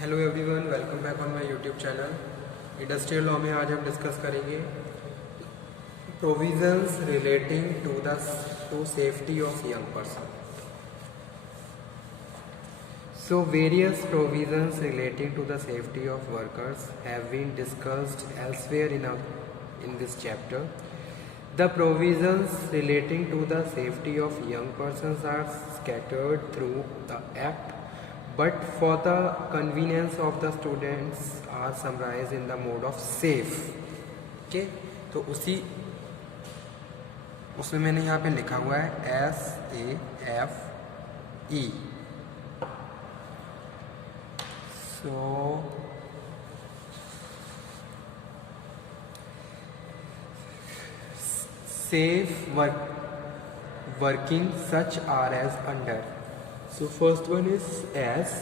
Hello everyone, welcome back on my YouTube channel. Industrial law में आज हम discuss करेंगे provisions relating to safety of young person. So various provisions relating to the safety of workers have been discussed elsewhere in this chapter. The provisions relating to the safety of young persons are scattered through the Act, but for the convenience of the students are summarized in the mode of safe. Okay, तो उसमें मैंने यहाँ पे लिखा हुआ है SAFE. So safe working such are as under. So first one is S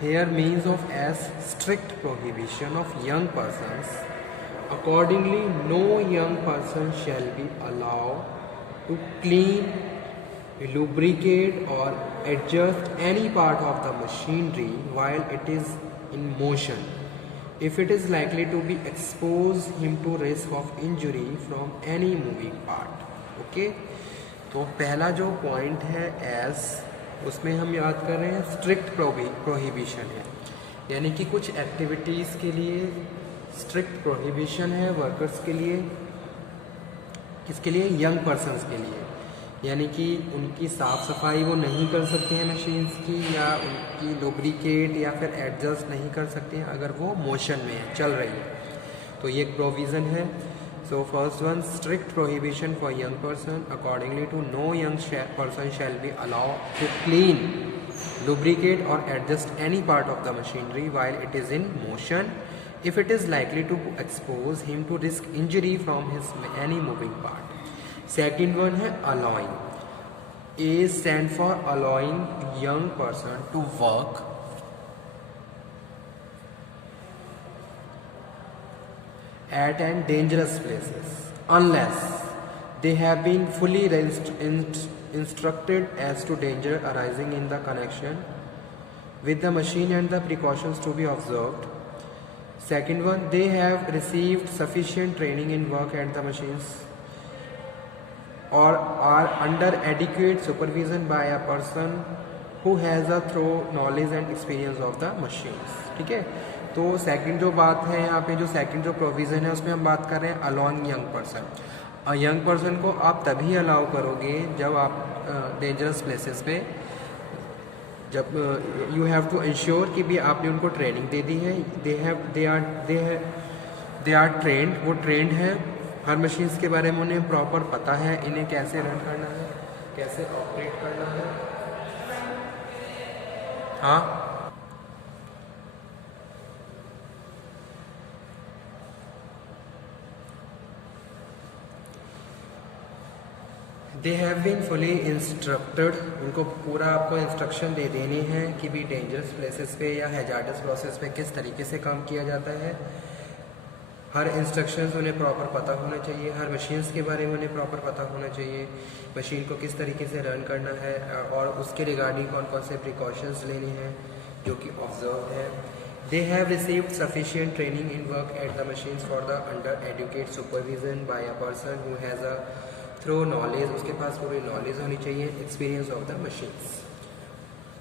here means of S strict prohibition of young persons. Accordingly, no young person shall be allowed to clean, lubricate or adjust any part of the machinery while it is in motion, if it is likely to be expose him to risk of injury from any moving part. Okay, तो पहला जो point है S, उसमें हम याद कर रहे हैं स्ट्रिक्ट प्रोहिबिशन है, यानी कि कुछ एक्टिविटीज़ के लिए स्ट्रिक्ट प्रोहिबिशन है वर्कर्स के लिए। किसके लिए? यंग पर्सन्स के लिए, यानी कि उनकी साफ़ सफाई वो नहीं कर सकते हैं मशीन्स की, या उनकी लुब्रिकेट या फिर एडजस्ट नहीं कर सकते हैं अगर वो मोशन में है, चल रही है। तो ये एक प्रोविज़न है। So first one, strict prohibition for young person. Accordingly to no young person shall be allow to clean, lubricate और adjust any part of the machinery while it is in motion, if it is likely to expose him to risk injury from his any moving part. Second one है allowing. A stand for allowing young person to work at and dangerous places unless they have been fully instructed as to danger arising in the connection with the machine and the precautions to be observed. Second one, they have received sufficient training in work at the machines or are under adequate supervision by a person who has a thorough knowledge and experience of the machines. ठीक है, तो second जो बात है यहाँ पे, जो second जो प्रोविज़न है उसमें हम बात कर रहे हैं allowing young person. Young person को आप तभी अलाउ करोगे जब आप डेंजरस प्लेसेस पे, जब यू हैव टू इंश्योर कि भी आपने उनको ट्रेनिंग दे दी है, दे आर ट्रेंड, वो ट्रेंड है, हर मशीन्स के बारे में उन्हें प्रॉपर पता है, इन्हें कैसे रन करना है, कैसे ऑपरेट करना है। हाँ, they have been fully instructed, उनको पूरा आपको इंस्ट्रक्शन दे देनी है कि भी डेंजरस प्लेसेस पे या हैजार्डस प्रोसेस पे किस तरीके से काम किया जाता है। हर इंस्ट्रक्शंस उन्हें प्रॉपर पता होना चाहिए, हर मशीन्स के बारे में उन्हें प्रॉपर पता होना चाहिए, मशीन को किस तरीके से रन करना है और उसके रिगार्डिंग कौन कौन से प्रिकॉशंस लेने हैं जो कि ऑब्जर्व है। They have received sufficient training in work at the machines for the under adequate supervision by a person who has a thorough knowledge, उसके पास पूरी नॉलेज होनी चाहिए, experience of the machines.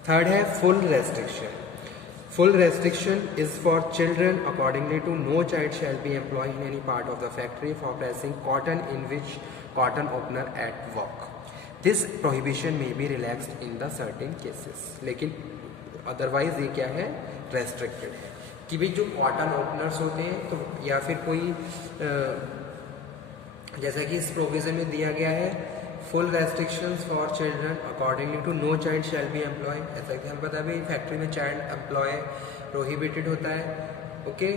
Third है full restriction. Full restriction is for children. Accordingly to no child shall be employ in any part of the factory for pressing cotton in which cotton opener at work. This prohibition में B relaxed in the certain cases, लेकिन otherwise ये क्या है? Restricted है कि भाई जो cotton openers होते हैं, तो या फिर कोई जैसा कि इस प्रोविज़न में दिया गया है, full restrictions for children. Accordingly to no child shall be employ, ऐसा कि हम पता भी फैक्ट्री में चाइल्ड एम्प्लॉय प्रोहिबिटेड होता है। Okay,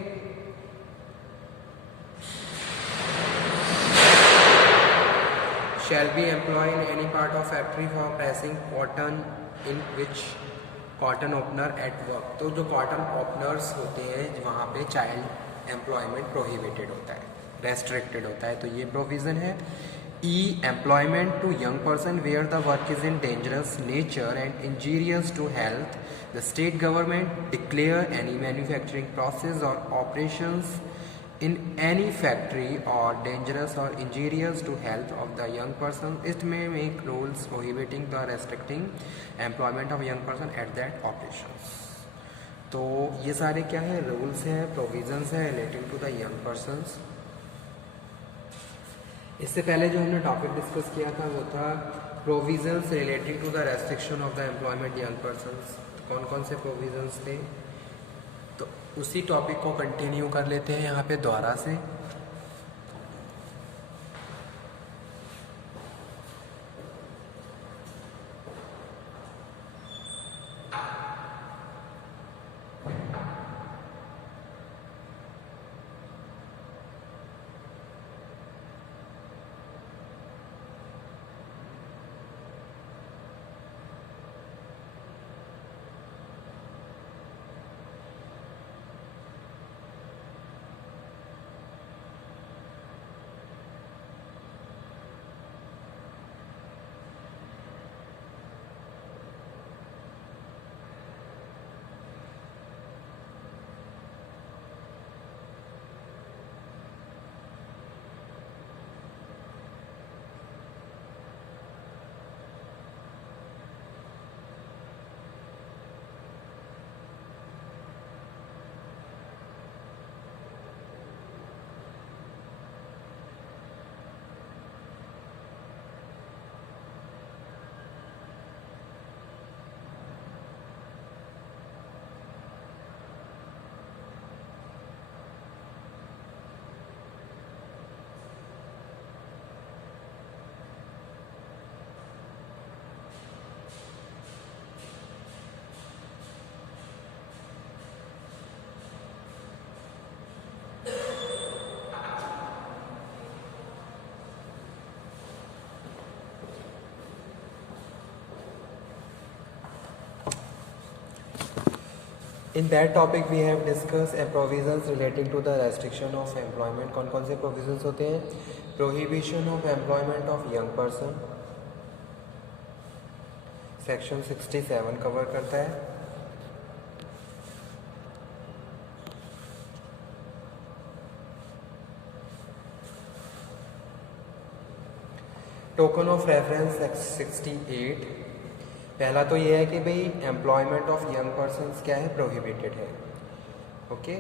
shall be employ in any part of factory for pressing cotton in which cotton opener at work. तो जो कॉटन ओपनर्स होते हैं वहाँ पे चाइल्ड एम्प्लॉयमेंट प्रोहिबिटेड होता है, रेस्ट्रिक्टेड होता है, तो ये प्रोविज़न है। E. Employment to young person where the work is in dangerous nature and injurious to health. The state government declare any manufacturing process or operations in any factory or dangerous or injurious to health of the young person. It may make rules prohibiting the restricting employment of young person at that operations. तो ये सारे क्या है, rules हैं, provisions हैं relating to the young persons. इससे पहले जो हमने टॉपिक डिस्कस किया था वो था provisions relating to the restriction of the employment young persons. कौन कौन से प्रोविजंस थे, तो उसी टॉपिक को कंटिन्यू कर लेते हैं यहाँ पे दोबारा से. In that topic we have discussed provisions relating to the restriction of employment. कौन कौन से provisions होते हैं? Prohibition of employment of young person, section 67 cover करता है. Token of reference 68. पहला तो ये है कि भाई एम्प्लॉयमेंट ऑफ यंग पर्सन्स क्या है, प्रोहिबिटेड है. Okay,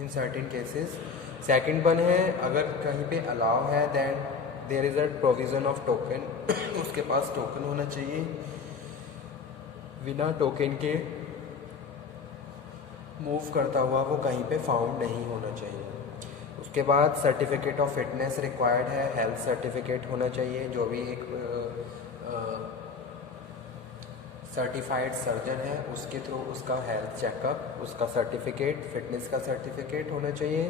in certain cases. Second one है अगर कहीं पे अलाउ है then there is a provision of token. उसके पास टोकन होना चाहिए, बिना टोकन के मूव करता हुआ वो कहीं पे फाउंड नहीं होना चाहिए. उसके बाद सर्टिफिकेट ऑफ फिटनेस रिक्वायर्ड है, हेल्थ सर्टिफिकेट होना चाहिए. जो भी एक सर्टिफाइड सर्जन है उसके थ्रू उसका हेल्थ चेकअप, उसका सर्टिफिकेट, फिटनेस का सर्टिफिकेट होना चाहिए.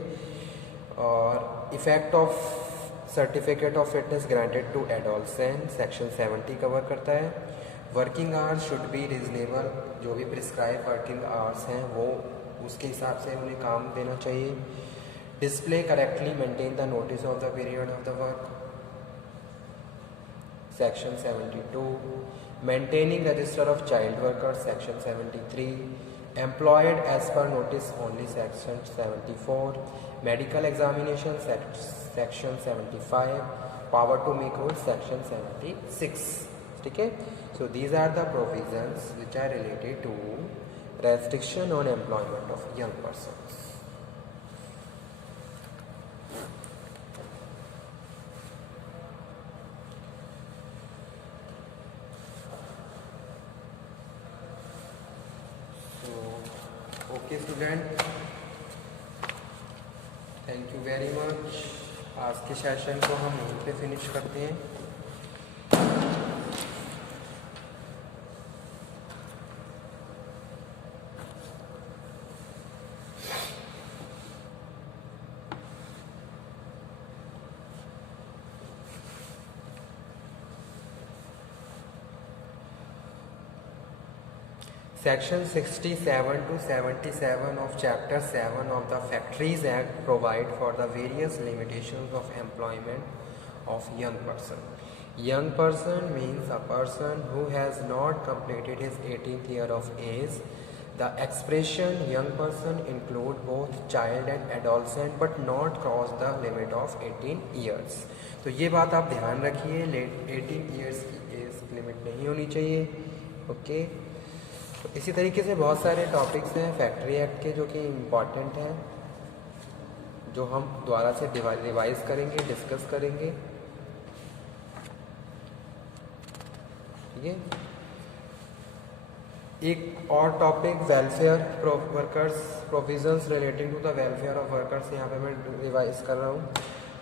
और effect of certificate of fitness granted to adolescent section 70 cover करता है. Working hours should be reasonable. जो भी प्रिस्क्राइब वर्किंग आवर्स हैं वो उसके हिसाब से उन्हें काम देना चाहिए. Display correctly maintain the notice of the period of the work, section 72. Maintaining register of child workers, section 73. Employed as per notice only, section 74. Medical examination, section 75. Power to make rules, section 76. ठीक है. So these are the provisions which are related to restriction on employment of young persons. Okay student, thank you very much. आज के session को हम यहीं पे finish करते हैं. Section 67 to 77 of Chapter 7 of the Factories Act provide for the various limitations of employment of young person. Young person means a person who has not completed his 18th year of age. The expression young person include both child and adolescent but not cross the limit of 18 years. तो ये बात आप ध्यान रखिए, 18 years की age limit नहीं होनी चाहिए. ओके. तो इसी तरीके से बहुत सारे टॉपिक्स हैं फैक्ट्री एक्ट के जो कि इम्पॉर्टेंट हैं, जो हम दोबारा से रिवाइज करेंगे, डिस्कस करेंगे. ठीक है. एक और topic welfare workers provisions relating to the welfare of workers, यहाँ पे मैं रिवाइज कर रहा हूँ.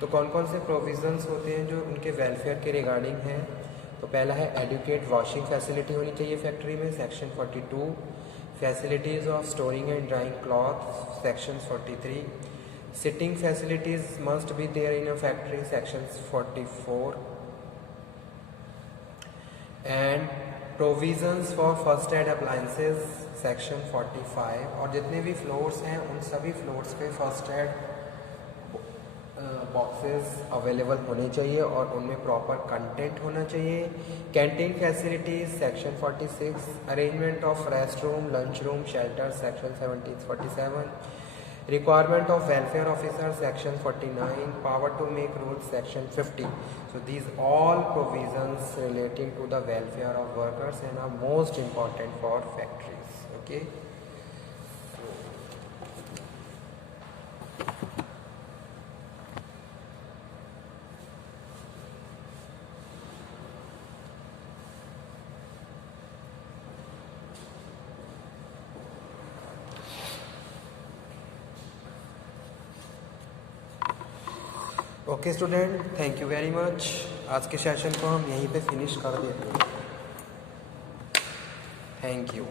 तो कौन कौन से प्रोविजंस होते हैं जो उनके वेलफेयर के रिगार्डिंग हैं. तो पहला है एडुकेट वॉशिंग फैसिलिटी होनी चाहिए फैक्ट्री में, section 42. Facilities of storing and drying cloth, section 43. Sitting facilities must be there in a factory, section 44. And provisions for first aid appliances, section 45. और जितने भी फ्लोर्स हैं उन सभी फ्लोर्स पे फर्स्ट एड बॉक्सेस अवेलेबल होने चाहिए और उनमें प्रॉपर कंटेंट होना चाहिए. Canteen facilities, section 46. Arrangement of rest room, lunch room, shelter, section 47. Requirement of welfare officer, section 49. Power to make rules, section 50. So these all provisions relating to the welfare of workers and are most important for factories. Okay. Okay student, thank you very much. आज के session को हम यहीं पे finish कर देते हैं. Thank you.